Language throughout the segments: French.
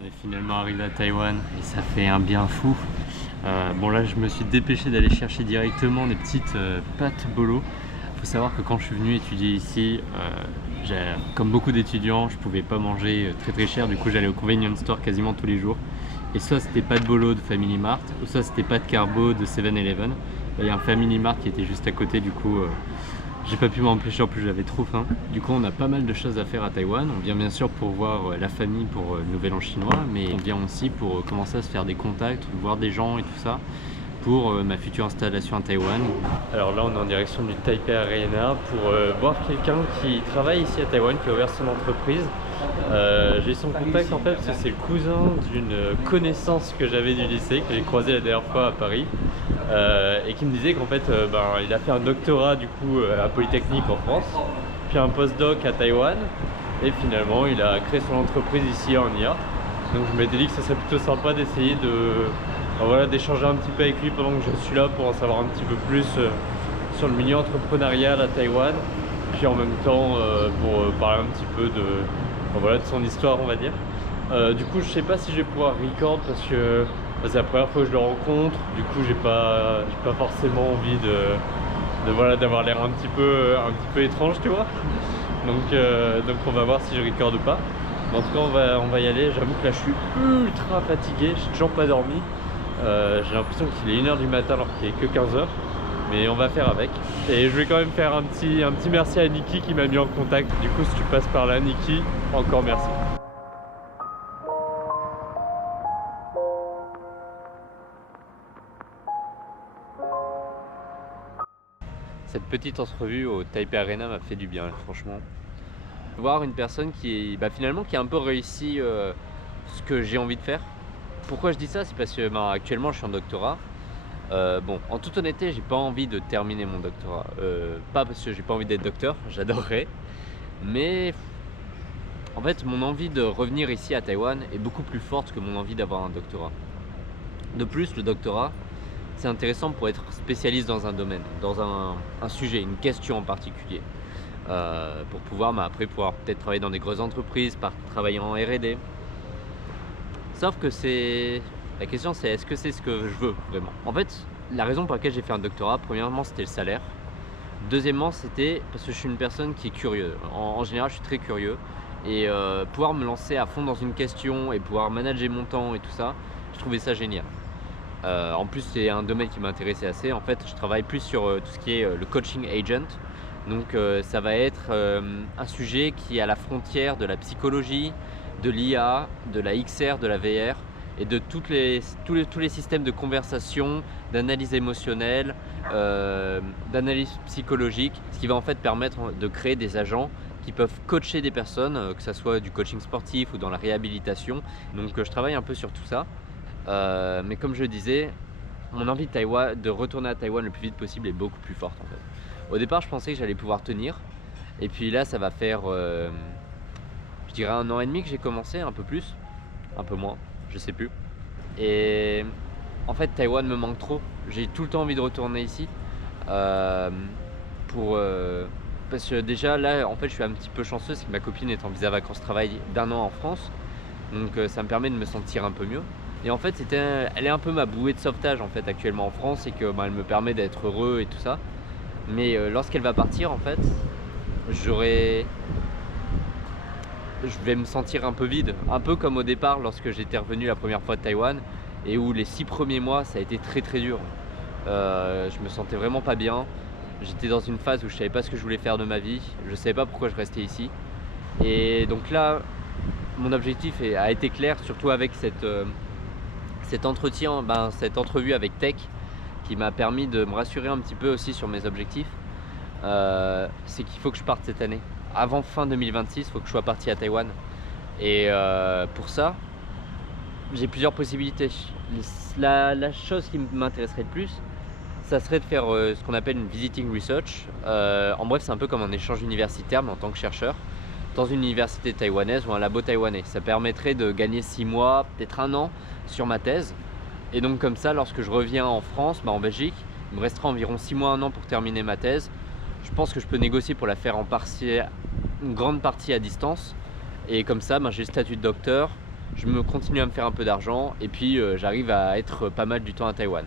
On est finalement arrivé à Taïwan et ça fait un bien fou. Bon là je me suis dépêché d'aller chercher directement des petites pâtes bolo. Il faut savoir que quand je suis venu étudier ici, comme beaucoup d'étudiants, je pouvais pas manger très cher, du coup j'allais au convenience store quasiment tous les jours. Et soit c'était pâtes bolo de Family Mart, ou soit c'était pâtes carbo de 7-Eleven. Il y a un Family Mart qui était juste à côté, du coup j'ai pas pu m'empêcher, en plus j'avais trop faim. Du coup on a pas mal de choses à faire à Taïwan. On vient bien sûr pour voir la famille pour le Nouvel An chinois, mais on vient aussi pour commencer à se faire des contacts, voir des gens et tout ça pour ma future installation à Taïwan. Alors là on est en direction du Taipei Arena pour voir quelqu'un qui travaille ici à Taïwan, qui a ouvert son entreprise. J'ai eu son contact en fait parce que c'est le cousin d'une connaissance que j'avais du lycée, que j'ai croisé la dernière fois à Paris, et qui me disait qu'en fait il a fait un doctorat du coup à la Polytechnique en France, puis un postdoc à Taïwan, et finalement il a créé son entreprise ici en IA. Donc je m'étais dit que ça serait plutôt sympa d'essayer d'échanger un petit peu avec lui pendant que je suis là pour en savoir un petit peu plus sur le milieu entrepreneurial à Taïwan, puis en même temps pour parler un petit peu de son histoire, on va dire. Du coup je sais pas si je vais pouvoir record parce que c'est la première fois que je le rencontre, du coup j'ai pas forcément envie d'avoir l'air un petit peu étrange, tu vois. Donc on va voir si je record ou pas. Mais en tout cas on va y aller. J'avoue que là je suis ultra fatigué, j'ai toujours pas dormi. J'ai l'impression qu'il est 1h du matin alors qu'il est que 15h. Mais on va faire avec. Et je vais quand même faire un petit merci à Niki qui m'a mis en contact. Du coup si tu passes par là Niki, encore merci. Cette petite entrevue au Taipei Arena m'a fait du bien, franchement. Voir une personne qui finalement qui a un peu réussi ce que j'ai envie de faire. Pourquoi je dis ça? C'est parce que actuellement je suis en doctorat. Bon, en toute honnêteté, j'ai pas envie de terminer mon doctorat. Pas parce que j'ai pas envie d'être docteur, j'adorerais. Mais en fait, mon envie de revenir ici à Taïwan est beaucoup plus forte que mon envie d'avoir un doctorat. De plus, le doctorat, c'est intéressant pour être spécialiste dans un domaine, dans un sujet, une question en particulier. Pour pouvoir après pouvoir peut-être travailler dans des grosses entreprises, travailler en R&D. Sauf que la question c'est est-ce que c'est ce que je veux vraiment? En fait, la raison pour laquelle j'ai fait un doctorat, premièrement c'était le salaire. Deuxièmement c'était parce que je suis une personne qui est curieuse. En général je suis très curieux. Et pouvoir me lancer à fond dans une question et pouvoir manager mon temps et tout ça, je trouvais ça génial. En plus c'est un domaine qui m'intéressait assez. En fait je travaille plus sur tout ce qui est le coaching agent. Donc ça va être un sujet qui est à la frontière de la psychologie, de l'IA, de la XR, de la VR et de tous les systèmes de conversation, d'analyse émotionnelle, d'analyse psychologique, ce qui va en fait permettre de créer des agents qui peuvent coacher des personnes, que ce soit du coaching sportif ou dans la réhabilitation. Donc je travaille un peu sur tout ça. Mais comme je le disais, mon envie de retourner à Taïwan le plus vite possible est beaucoup plus forte en fait. Au départ je pensais que j'allais pouvoir tenir, et puis là ça va faire je dirais 1 an et demi que j'ai commencé, un peu plus, un peu moins, je sais plus. Et en fait Taïwan me manque trop, j'ai tout le temps envie de retourner ici parce que déjà là en fait je suis un petit peu chanceux, c'est que ma copine est en visa vacances travail d'1 an en France, donc ça me permet de me sentir un peu mieux. Et en fait elle est un peu ma bouée de sauvetage en fait actuellement en France, et que elle me permet d'être heureux et tout ça. Mais lorsqu'elle va partir en fait, je vais me sentir un peu vide, un peu comme au départ lorsque j'étais revenu la première fois de Taïwan, et où les 6 premiers mois ça a été très dur. Je me sentais vraiment pas bien, j'étais dans une phase où je savais pas ce que je voulais faire de ma vie, je savais pas pourquoi je restais ici. Et donc là mon objectif a été clair, surtout avec cet entretien, cette entrevue avec Tech, qui m'a permis de me rassurer un petit peu aussi sur mes objectifs. C'est qu'il faut que je parte cette année. Avant fin 2026, il faut que je sois parti à Taïwan. Et pour ça, j'ai plusieurs possibilités. La chose qui m'intéresserait le plus, ça serait de faire ce qu'on appelle une visiting research. En bref, c'est un peu comme un échange universitaire, mais en tant que chercheur, dans une université taïwanaise ou un labo taïwanais. Ça permettrait de gagner 6 mois, peut-être 1 an sur ma thèse. Et donc comme ça, lorsque je reviens en France, en Belgique, il me restera environ 6 mois, 1 an pour terminer ma thèse. Je pense que je peux négocier pour la faire une grande partie à distance. Et comme ça, j'ai le statut de docteur, je me continue à me faire un peu d'argent et puis j'arrive à être pas mal du temps à Taïwan.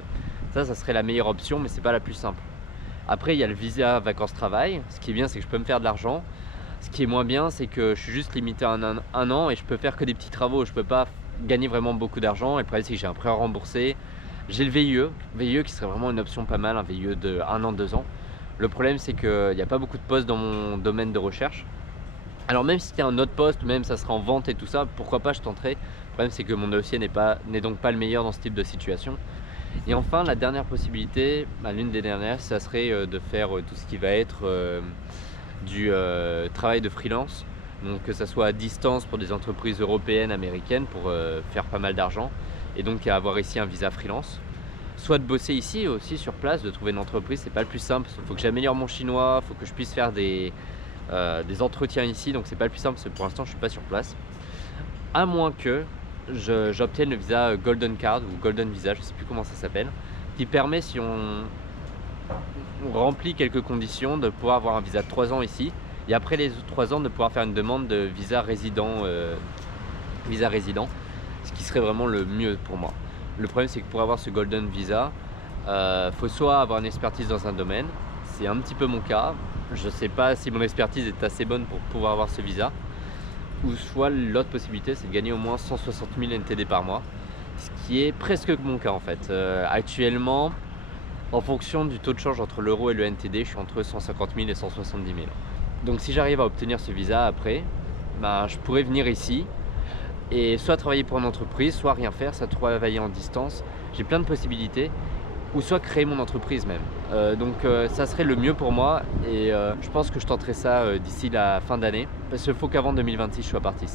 Ça serait la meilleure option, mais c'est pas la plus simple. Après, il y a le visa vacances-travail. Ce qui est bien, c'est que je peux me faire de l'argent. Ce qui est moins bien, c'est que je suis juste limité à un an et je peux faire que des petits travaux. Je peux pas gagner vraiment beaucoup d'argent. Et le problème, c'est que j'ai un prêt à rembourser. J'ai le VIE qui serait vraiment une option pas mal, un VIE de 1 an, 2 ans. Le problème, c'est qu'il n'y a pas beaucoup de postes dans mon domaine de recherche. Alors même si c'était un autre poste, même ça sera en vente et tout ça, pourquoi pas, je tenterai. Le problème, c'est que mon dossier n'est donc pas le meilleur dans ce type de situation. Et enfin, la dernière possibilité, l'une des dernières, ça serait de faire tout ce qui va être du travail de freelance. Donc que ça soit à distance pour des entreprises européennes, américaines, pour faire pas mal d'argent. Et donc avoir ici un visa freelance. Soit de bosser ici aussi sur place, de trouver une entreprise, c'est pas le plus simple. Il faut que j'améliore mon chinois, il faut que je puisse faire des entretiens ici. Donc c'est pas le plus simple parce que pour l'instant je suis pas sur place. À moins que j'obtienne le visa Golden Card ou Golden Visa, je sais plus comment ça s'appelle, qui permet, si on remplit quelques conditions, de pouvoir avoir un visa de 3 ans ici et après les 3 ans de pouvoir faire une demande de visa résident, ce qui serait vraiment le mieux pour moi. Le problème, c'est que pour avoir ce Golden Visa, faut soit avoir une expertise dans un domaine, c'est un petit peu mon cas, je sais pas si mon expertise est assez bonne pour pouvoir avoir ce visa, ou soit l'autre possibilité, c'est de gagner au moins 160 000 NTD par mois, ce qui est presque mon cas en fait. Actuellement, en fonction du taux de change entre l'euro et le NTD, je suis entre 150 000 et 170 000. Donc si j'arrive à obtenir ce visa après, je pourrais venir ici et soit travailler pour une entreprise, soit rien faire, soit travailler en distance. J'ai plein de possibilités, ou soit créer mon entreprise même. Donc ça serait le mieux pour moi et je pense que je tenterai ça d'ici la fin d'année. Parce qu'il faut qu'avant 2026 je sois parti.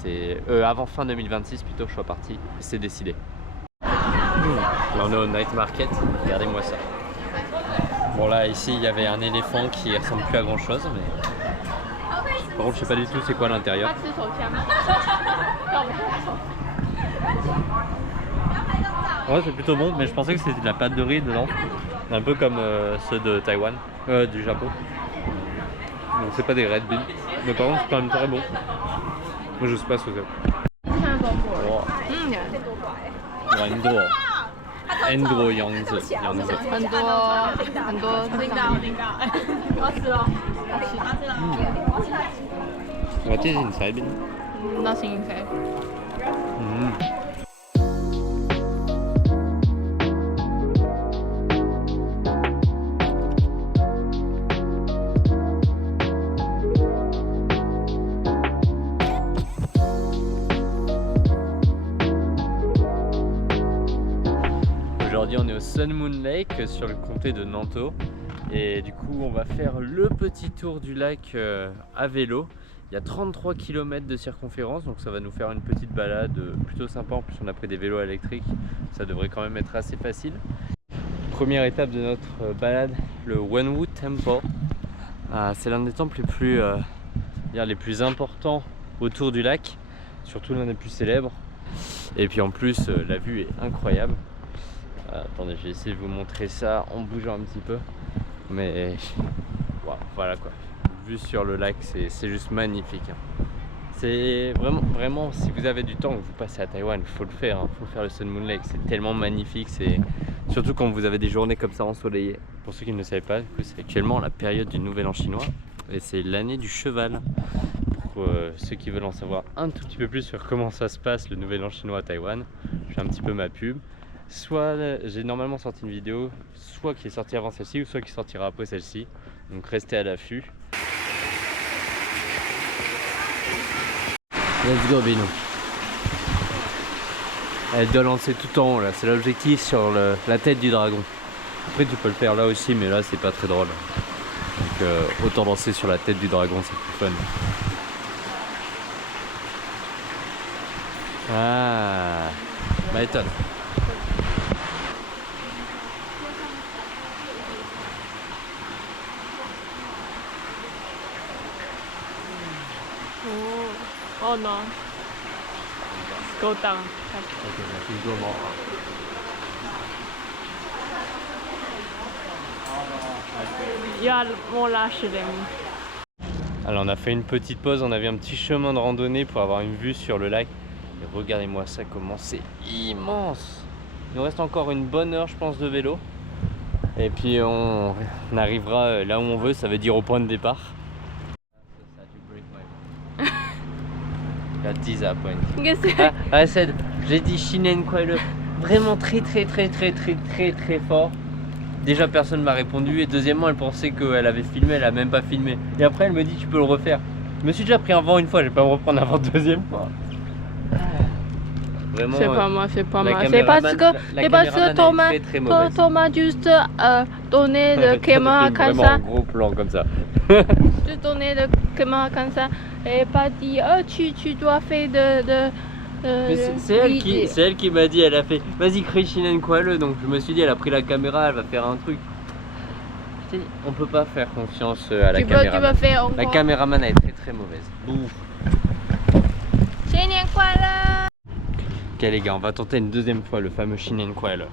Avant fin 2026 plutôt, je sois parti. C'est décidé. Là on est au night market, regardez-moi ça. Bon là ici il y avait un éléphant qui ressemble plus à grand chose, mais par contre je sais pas du tout c'est quoi à l'intérieur. Ouais, c'est plutôt bon, mais je pensais que c'était de la pâte de riz dedans, un peu comme ceux de Taïwan, du Japon. Donc c'est pas des Red Bean, mais par contre c'est quand même très bon. Moi je sais pas ce que c'est. Wow. 很多样子，很多我这是你菜饼。那是应该。Aujourd'hui on est au Sun Moon Lake sur le comté de Nantou et du coup on va faire le petit tour du lac à vélo. Il y a 33 km de circonférence, donc ça va nous faire une petite balade plutôt sympa. En plus on a pris des vélos électriques, ça devrait quand même être assez facile. Première étape de notre balade, le Wonwoo Temple. C'est l'un des temples les plus importants autour du lac, surtout l'un des plus célèbres. Et puis en plus la vue est incroyable. Attendez, je vais essayer de vous montrer ça en bougeant un petit peu. Mais wow, voilà quoi. Vue sur le lac, c'est juste magnifique. C'est vraiment, si vous avez du temps, que vous passez à Taïwan, il faut le faire. Il faut faire le Sun Moon Lake. C'est tellement magnifique. Surtout quand vous avez des journées comme ça ensoleillées. Pour ceux qui ne le savaient pas, c'est actuellement la période du Nouvel An chinois. Et c'est l'année du cheval. Pour ceux qui veulent en savoir un tout petit peu plus sur comment ça se passe le Nouvel An chinois à Taïwan, je fais un petit peu ma pub. Soit j'ai normalement sorti une vidéo, soit qui est sortie avant celle-ci, ou soit qui sortira après celle-ci. Donc restez à l'affût. Let's go Bino. Elle doit lancer tout en haut là, c'est l'objectif sur la tête du dragon. Après tu peux le faire là aussi, mais là c'est pas très drôle. Donc autant lancer sur la tête du dragon, c'est plus fun. Ah, m'étonne. Oh non. Go down. Ok, tu dois mort. You are more large than me. Alors on a fait une petite pause, on avait un petit chemin de randonnée pour avoir une vue sur le lac. Et regardez-moi ça comment c'est immense. Il nous reste encore une bonne heure je pense de vélo. Et puis on arrivera là où on veut, ça veut dire au point de départ. That is a point. I said, j'ai dit Shinen Kuala, vraiment très fort. Déjà personne m'a répondu et deuxièmement elle pensait qu'elle avait filmé, elle a même pas filmé. Et après elle me dit tu peux le refaire. Je me suis déjà pris un vent une fois, je vais pas me reprendre un vent deuxième fois. Vraiment. C'est pas moi, c'est pas moi. C'est caméraman- parce la que Thomas, est très mauvaise. Thomas juste donné le caméra comme Vraiment ça. en gros plan comme ça. Juste donné le caméra comme ça et pas dit tu dois faire Mais c'est elle qui m'a dit, elle a fait vas-y crée Shinen Kuala, donc je me suis dit elle a pris la caméra, elle va faire un truc. Je t'ai dit, on peut pas faire confiance à la caméra. Tu vas faire La encore. caméraman elle est très mauvaise. Ouf. Shinen Kuala. Ok les gars, on va tenter une deuxième fois le fameux Shinen Kuala.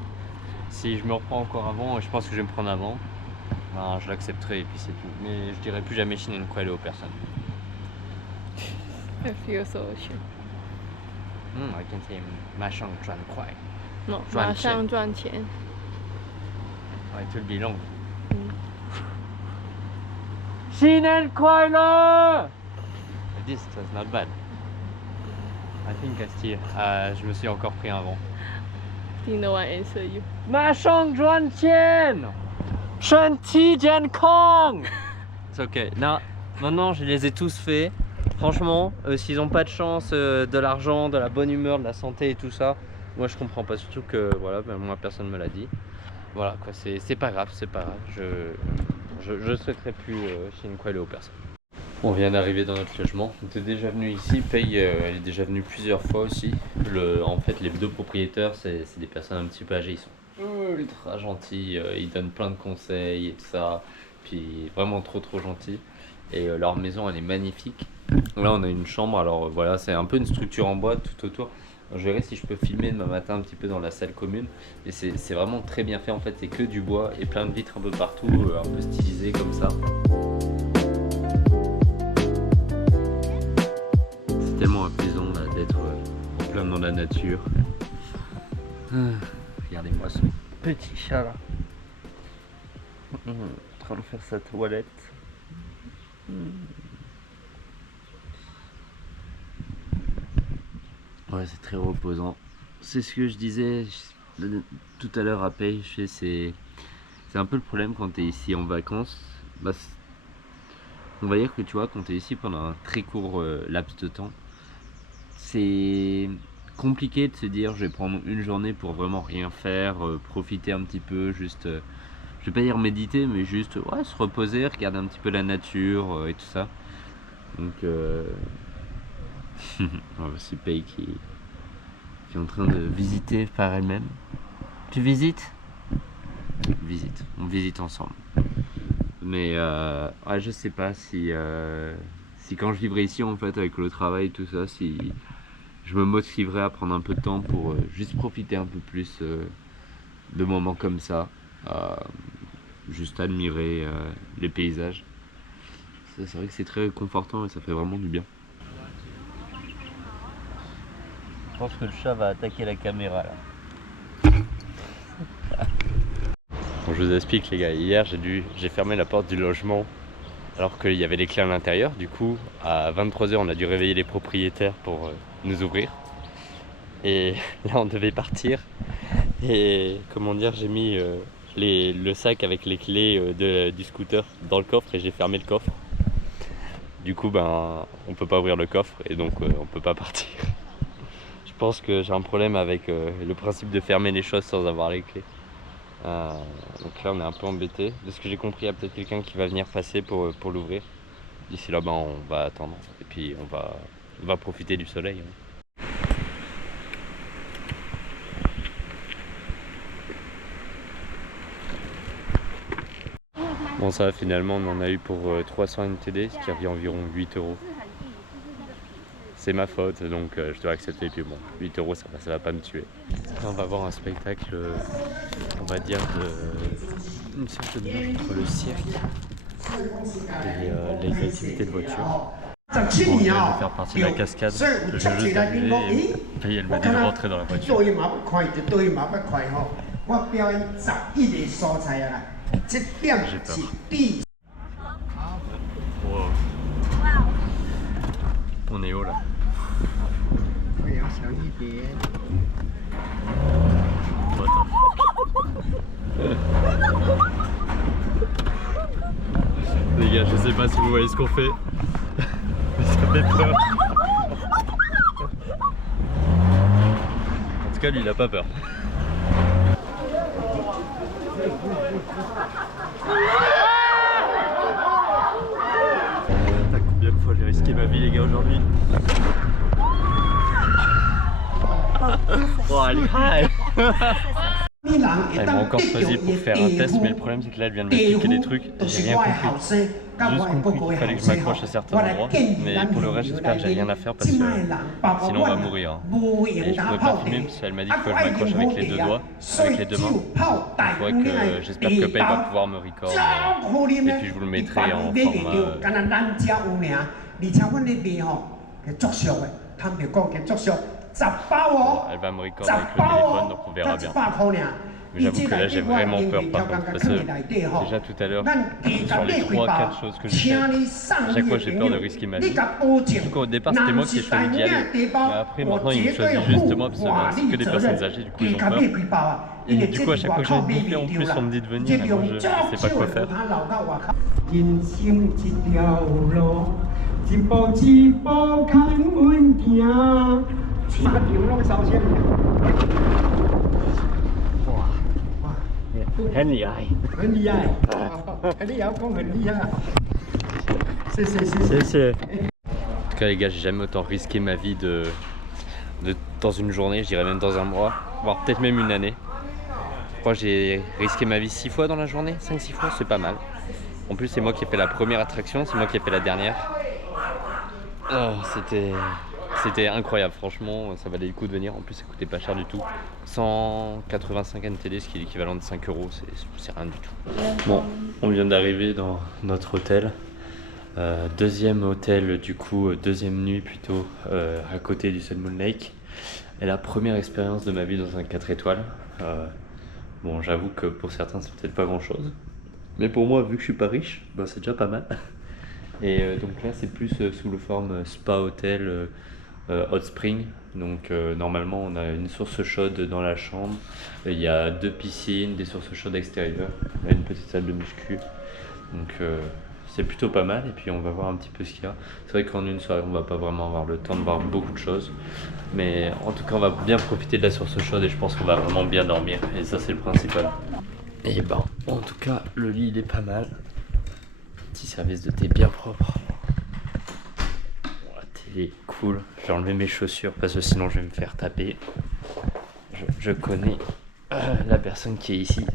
Si je me reprends encore avant, et je pense que je vais me prendre avant, ben, je l'accepterai et puis c'est tout. Mais je dirai plus jamais Shinen Kuala aux personnes. I feel so sure. I can say Machang Chuan Kuai. Non, 赚钱。马上赚钱。 Ouais, it will be long. Shinen Kuala! This was not bad. I think I still. Je me suis encore pris un vent. Think no one answer you. Machang Chuan Tian! Chuan Ti Jian Kong! C'est ok. Maintenant, je les ai tous faits. Franchement, s'ils n'ont pas de chance, de l'argent, de la bonne humeur, de la santé et tout ça, moi je comprends pas. Surtout que voilà, ben, moi personne me l'a dit. Voilà quoi, c'est pas grave, c'est pas grave. Je souhaiterais plus Shinen Kuala aux personnes. On vient d'arriver dans notre logement. On était déjà venu ici. Paye, elle est déjà venue plusieurs fois aussi. En fait, les deux propriétaires, c'est des personnes un petit peu âgées. Ils sont ultra gentils. Ils donnent plein de conseils et tout ça. Puis vraiment trop gentils. Et leur maison, elle est magnifique. Là, on a une chambre. Alors voilà, c'est un peu une structure en bois tout autour. Alors, je verrai si je peux filmer demain matin un petit peu dans la salle commune. Et c'est vraiment très bien fait. En fait, c'est que du bois et plein de vitres un peu partout, un peu stylisées comme ça. C'est tellement apaisant là, d'être en plein dans la nature. Regardez-moi ce petit chat là. En train de faire sa toilette. Ouais, c'est très reposant. C'est ce que je disais tout à l'heure à Paye. C'est un peu le problème quand tu es ici en vacances. Bah, on va dire que tu vois, quand tu es ici pendant un très court laps de temps, c'est compliqué de se dire je vais prendre une journée pour vraiment rien faire, profiter un petit peu, juste, je vais pas dire méditer, mais juste ouais, se reposer, regarder un petit peu la nature et tout ça. Donc c'est Paye qui est en train de visiter par elle-même. Tu visites? Visite, on visite ensemble. Mais ouais, je sais pas si quand je vivrai ici en fait avec le travail et tout ça, si je me motiverai à prendre un peu de temps pour juste profiter un peu plus de moments comme ça, juste admirer les paysages. C'est vrai que c'est très confortant et ça fait vraiment du bien. Je pense que le chat va attaquer la caméra là. Bon, je vous explique les gars, hier j'ai fermé la porte du logement alors qu'il y avait les clés à l'intérieur. Du coup à 23h on a dû réveiller les propriétaires pour nous ouvrir. Et là on devait partir. Et comment dire, j'ai mis le sac avec les clés du scooter dans le coffre et j'ai fermé le coffre. Du coup ben on peut pas ouvrir le coffre et donc on peut pas partir. Je pense que j'ai un problème avec le principe de fermer les choses sans avoir les clés. Donc là on est un peu embêté. De ce que j'ai compris, il y a peut-être quelqu'un qui va venir passer pour l'ouvrir. D'ici là ben, on va attendre et puis on va profiter du soleil. Bon ça finalement on en a eu pour 300 NTD, ce qui revient environ 8 €. C'est ma faute donc je dois accepter, puis bon 8 € ça va pas me tuer. Là, on va voir un spectacle, on va dire une sorte de mélange entre le cirque et les activités de voiture. Bon, je viens de faire partie de la cascade, je viens juste d'arriver et elle m'a dit de rentrer dans la voiture. J'ai peur. Wow. On est haut là. Bon, attends. Les gars, je sais pas si vous voyez ce qu'on fait. Ça fait peur. En tout cas, lui, il a pas peur. T'as combien de fois j'ai risqué ma vie, les gars, aujourd'hui? Oh, elle est high. Elle m'a encore choisi pour faire un test, mais le problème c'est que là elle vient de m'expliquer des trucs, j'ai rien compris. J'ai juste compris qu'il fallait que je m'accroche à certains endroits, mais pour le reste j'espère que j'ai rien à faire parce que sinon on va mourir. Et je pourrais pas filmer parce qu'elle m'a dit qu'il faut que je m'accroche avec les deux doigts, avec les deux mains. Il faudrait que j'espère que Pei va pouvoir me record et puis je vous le mettrai en format. Elle va me recorder avec le téléphone, donc on verra bien. Mais j'avoue que là j'ai vraiment peur par contre, parce que déjà tout à l'heure, sur les 3-4 choses que j'ai fait, à chaque fois j'ai peur de risquer ma vie. Surtout qu'au départ c'était moi qui ai choisi d'y aller, mais après maintenant ils me choisissent justement parce que c'est que des personnes âgées, du coup ils ont peur. Et du coup à chaque fois que j'ai une bouffée en plus on me dit de venir, et moi je sais pas quoi faire. En tout cas les gars, j'ai jamais autant risqué ma vie dans une journée, je dirais même dans un mois, voire peut-être même une année. Je crois que j'ai risqué ma vie 6 fois dans la journée, 5-6 fois, c'est pas mal. En plus c'est moi qui ai fait la première attraction, c'est moi qui ai fait la dernière. Oh, c'était incroyable, franchement, ça valait le coup de venir. En plus, ça coûtait pas cher du tout. 185 NTD, ce qui est l'équivalent de 5 €, c'est rien du tout. Bon, on vient d'arriver dans notre hôtel. Deuxième hôtel, du coup, deuxième nuit plutôt, à côté du Sun Moon Lake. Et la première expérience de ma vie dans un 4 étoiles. Bon, j'avoue que pour certains, c'est peut-être pas grand-chose. Mais pour moi, vu que je suis pas riche, bah, c'est déjà pas mal. Et donc là, c'est plus sous la forme spa hôtel. Hot spring, donc normalement on a une source chaude dans la chambre, il y a 2 piscines, des sources chaudes extérieures, il y a une petite salle de muscu, donc c'est plutôt pas mal. Et puis on va voir un petit peu ce qu'il y a. C'est vrai qu'en une soirée on va pas vraiment avoir le temps de voir beaucoup de choses, mais en tout cas on va bien profiter de la source chaude et je pense qu'on va vraiment bien dormir, et ça c'est le principal. Et ben en tout cas le lit il est pas mal, petit service de thé bien propre. Il est cool, j'ai enlevé mes chaussures parce que sinon je vais me faire taper. Je connais la personne qui est ici.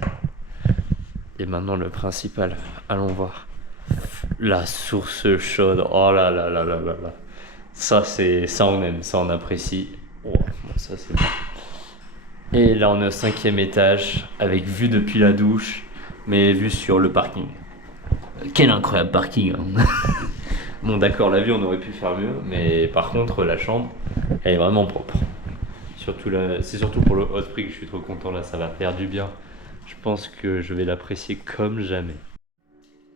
Et maintenant le principal, allons voir. La source chaude, oh là là là là là là. Ça on aime, ça on apprécie. Oh, bon, ça c'est bon. Et là on est au 5e étage, avec vue depuis la douche, mais vue sur le parking. Quel incroyable parking hein. Bon d'accord, la vue on aurait pu faire mieux, mais par contre la chambre elle est vraiment propre. C'est surtout pour le hot spring que je suis trop content, là ça va faire du bien. Je pense que je vais l'apprécier comme jamais.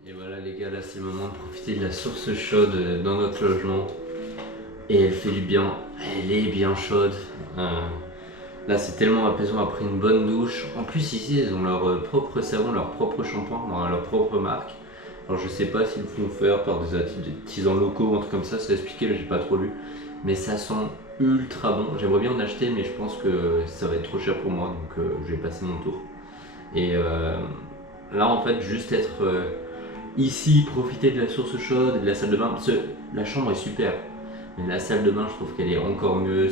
Et voilà les gars, là c'est le moment de profiter de la source chaude dans notre logement. Et elle fait du bien, elle est bien chaude. Là c'est tellement apaisant après une bonne douche. En plus ici ils ont leur propre savon, leur propre shampoing, leur propre marque. Alors je sais pas s'ils le font faire par des artisans locaux ou un truc comme ça, c'est expliqué mais j'ai pas trop lu. Mais ça sent ultra bon, j'aimerais bien en acheter mais je pense que ça va être trop cher pour moi, donc je vais passer mon tour. Et là en fait juste être ici, profiter de la source chaude et de la salle de bain, parce que la chambre est super. Mais la salle de bain je trouve qu'elle est encore mieux,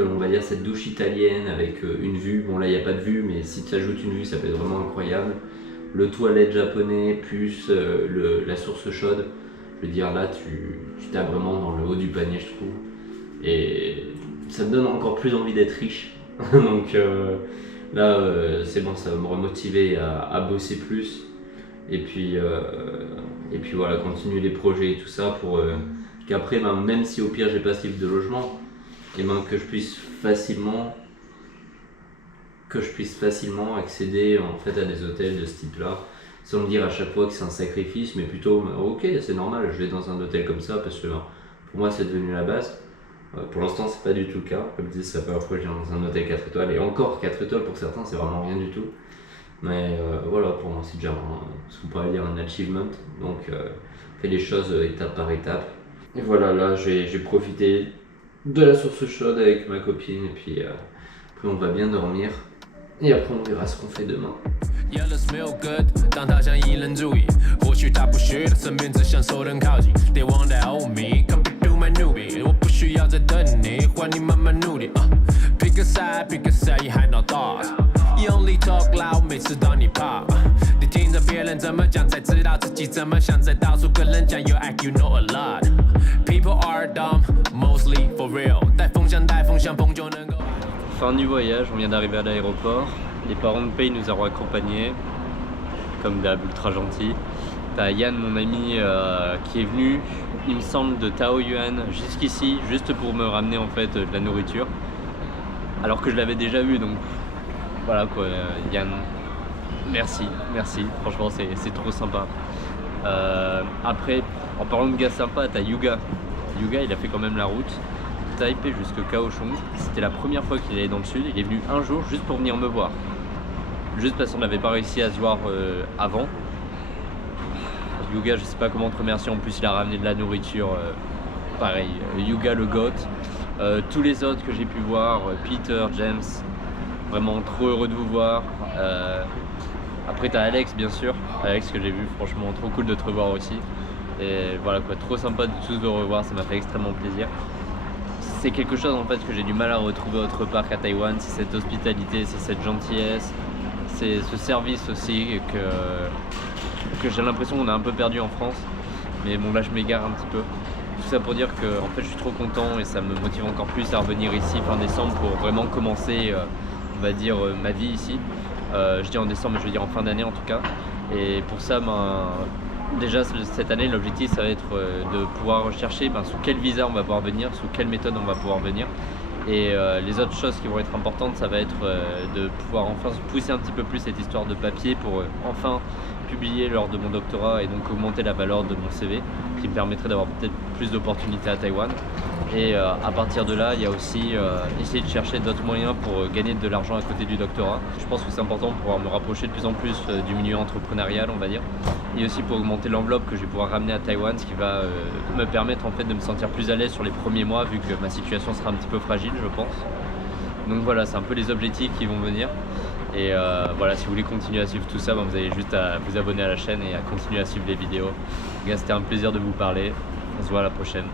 on va dire cette douche italienne avec une vue. Bon là il n'y a pas de vue mais si tu ajoutes une vue ça peut être vraiment incroyable. Le toilette japonais plus la source chaude, je veux dire là tu tapes vraiment dans le haut du panier je trouve. Et ça me donne encore plus envie d'être riche. Donc là c'est bon, ça va me remotiver à bosser plus. Et puis voilà, continuer les projets et tout ça pour qu'après, même si au pire j'ai pas ce type de logement, et que je puisse facilement accéder en fait à des hôtels de ce type-là, sans me dire à chaque fois que c'est un sacrifice, mais plutôt ok, c'est normal, je vais dans un hôtel comme ça parce que pour moi c'est devenu la base. Pour l'instant c'est pas du tout le cas, comme je dis, c'est la première fois que je viens dans un hôtel 4 étoiles, et encore 4 étoiles pour certains c'est vraiment rien du tout. Mais voilà, pour moi c'est déjà ce qu'on pourrait dire un achievement, donc on fait les choses étape par étape. Et voilà, là j'ai profité de la source chaude avec ma copine, et puis après on va bien dormir, et après on verra ce qu'on fait demain. 有了 smell good， 当他像一人注意，或许他不需要身边只享受人靠近。They want that old me, come do my newbie， 我不需要再等你，换你慢慢努力。Pick a side， pick a side， 也还闹大。You only talk loud， 每次当你怕，你听着别人怎么讲，才知道自己怎么想，再到处跟人讲 You act you know a lot。People are dumb, mostly for real。带风向，风就能够。Fin du voyage, on vient d'arriver à l'aéroport. Les parents de Pei nous ont accompagnés, comme d'hab, ultra gentil. T'as Yann, mon ami, qui est venu, il me semble, de Taoyuan jusqu'ici, juste pour me ramener en fait de la nourriture, alors que je l'avais déjà vu. Donc voilà quoi, Yann, merci, franchement c'est trop sympa. Après, en parlant de gars sympas, t'as Yuga. Yuga, il a fait quand même la route Taipei jusqu'à Kaohsiung. C'était la première fois qu'il allait dans le sud. Il est venu un jour juste pour venir me voir, juste parce qu'on n'avait pas réussi à se voir avant. Yuga, je sais pas comment te remercier, en plus il a ramené de la nourriture, pareil, Yuga le goat. Tous les autres que j'ai pu voir, Peter, James, vraiment trop heureux de vous voir. Après t'as Alex, bien sûr, Alex que j'ai vu, franchement trop cool de te revoir aussi. Et voilà quoi, trop sympa de tous vous revoir, ça m'a fait extrêmement plaisir. C'est quelque chose en fait que j'ai du mal à retrouver autre part qu'à Taïwan, c'est cette hospitalité, c'est cette gentillesse, c'est ce service aussi que j'ai l'impression qu'on a un peu perdu en France. Mais bon, là je m'égare un petit peu. Tout ça pour dire que en fait je suis trop content et ça me motive encore plus à revenir ici fin décembre pour vraiment commencer on va dire ma vie ici. Je dis en décembre, mais je veux dire en fin d'année en tout cas. Et pour ça, déjà cette année l'objectif ça va être de pouvoir rechercher sous quel visa on va pouvoir venir, sous quelle méthode on va pouvoir venir. Et les autres choses qui vont être importantes, ça va être de pouvoir enfin pousser un petit peu plus cette histoire de papier pour enfin publier lors de mon doctorat et donc augmenter la valeur de mon CV, qui me permettrait d'avoir peut-être plus d'opportunités à Taïwan. Et à partir de là, il y a aussi essayer de chercher d'autres moyens pour gagner de l'argent à côté du doctorat. Je pense que c'est important pour pouvoir me rapprocher de plus en plus du milieu entrepreneurial, on va dire, et aussi pour augmenter l'enveloppe que je vais pouvoir ramener à Taïwan, ce qui va me permettre en fait de me sentir plus à l'aise sur les premiers mois, vu que ma situation sera un petit peu fragile, je pense. Donc voilà, c'est un peu les objectifs qui vont venir. Et voilà, si vous voulez continuer à suivre tout ça, vous avez juste à vous abonner à la chaîne et à continuer à suivre les vidéos. Les gars, c'était un plaisir de vous parler. On se voit à la prochaine.